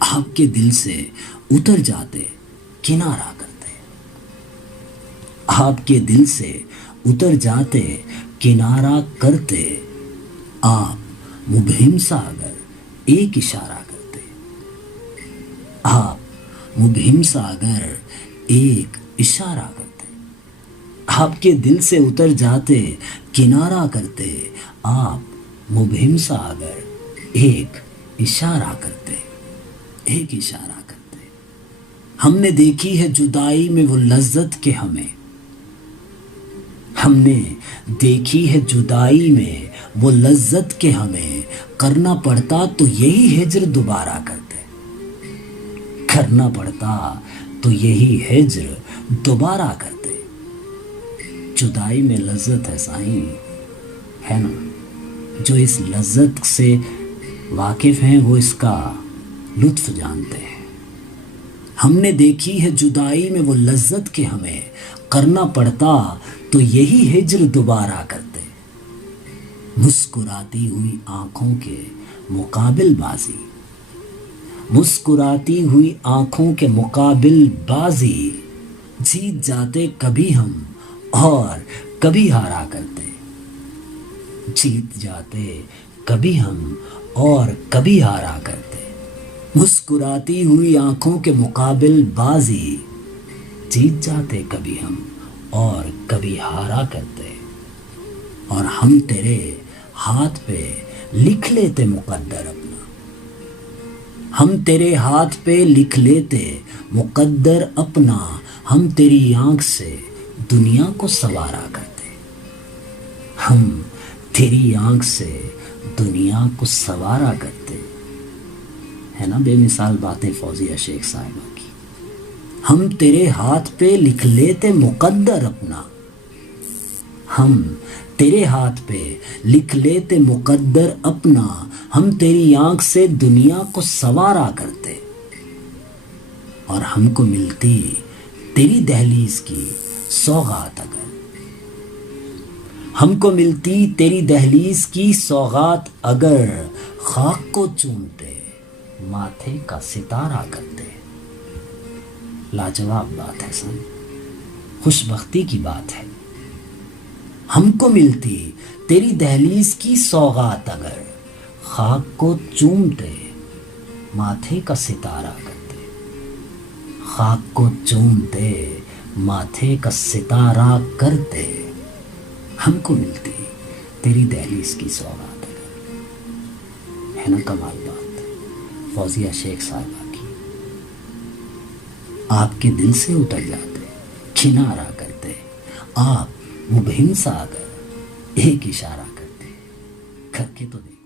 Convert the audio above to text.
آپ کے دل سے اتر جاتے کنارہ کرتے، آپ کے دل سے اتر جاتے کنارہ کرتے، آپ مبہم سا اگر ایک اشارہ کرتے، آپ مبہم سا اگر ایک اشارہ کرتے، آپ کے دل سے اتر جاتے کنارہ کرتے، آپ مبہم سا اگر ایک اشارہ کرتے، ایک اشارہ کرتے۔ ہم نے دیکھی ہے جدائی میں وہ لذت کہ ہم نے دیکھی ہے جدائی میں وہ لذت کہ ہمیں کرنا پڑتا تو یہی ہجر دوبارہ کرتے، کرنا پڑتا تو یہی ہجر دوبارہ کرتے۔ جدائی میں لذت ہے سائیں، ہے نا؟ جو اس لذت سے واقف ہیں وہ اس کا لطف جانتے ہیں۔ ہم نے دیکھی ہے جدائی میں وہ لذت کہ ہمیں کرنا پڑتا تو یہی ہجر دوبارہ کرتے۔ مسکراتی ہوئی آنکھوں کے مقابل بازی، مسکراتی ہوئی آنکھوں کے مقابل بازی، جیت جاتے کبھی ہم اور کبھی ہارا کرتے، جیت جاتے کبھی ہم اور کبھی ہارا کرتے۔ مسکراتی ہوئی آنکھوں کے مقابل بازی، جیت جاتے کبھی ہم اور کبھی ہارا کرتے۔ اور ہم تیرے ہاتھ پہ لکھ لیتے مقدر اپنا، ہم تیرے ہاتھ پہ لکھ لیتے مقدر اپنا، ہم تیری آنکھ سے دنیا کو سنوارا کرتے، ہم تیری آنکھ سے دنیا کو سنوارا کرتے۔ ہے نا بے مثال باتیں فوزیہ شیخ صاحبہ کی۔ ہم تیرے ہاتھ پہ لکھ لیتے مقدر اپنا، ہم تیرے ہاتھ پہ لکھ لیتے مقدر اپنا، ہم تیری آنکھ سے دنیا کو سنوارا کرتے۔ اور ہم کو ملتی تیری دہلیز کی سوغات اگر، ہم کو ملتی تیری دہلیز کی سوغات اگر، خاک کو چومتے ماتھے کا ستارہ کرتے۔ لاجواب بات ہے سن، خوش بختی کی بات ہے۔ ہم کو ملتی تیری دہلیز کی سوغات اگر، خاک کو چومتے ماتھے کا ستارہ کرتے، خاک کو چومتے ماتھے کا ستارہ کرتے۔ ہم کو ملتی تیری دہلیز کی سوغات اگر، ہے نا کمال بات فوزیہ شیخ صاحبہ کی۔ آپ کے دل سے اتر جاتے کنارہ کرتے، آپ مبہم سا اگر ایک اشارہ کرتے، کر کے تو دیکھ۔